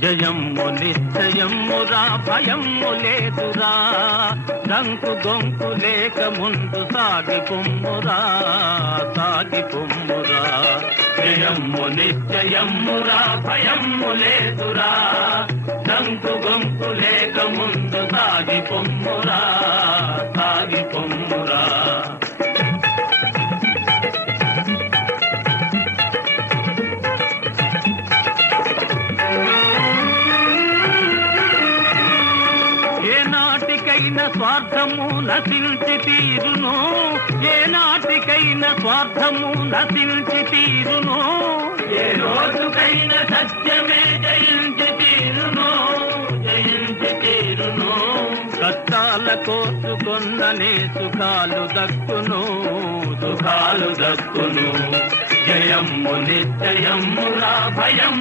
జయమ్ము నిశ్చయమ్మురా భయమ్ము లేదురా డంకు గొంకు లేక ముందు సాగి పొమ్మురా జయమ్ము నిశ్చయమ్మురా భయమ్ము లేదురా డంకు గొంకు లేక ముందు సాగి పొమ్మురా ఏనాటికైనా స్వార్థము నశించి తీరును ఏనాటికైనా స్వార్థము నశించి తీరును ఏ రోజుకైనా సత్యమే జయించి తీరును కష్టాల కోసుకొన్ననే సుఖాలు దక్కును జయమ్ము నిశ్చయమ్మురా భయం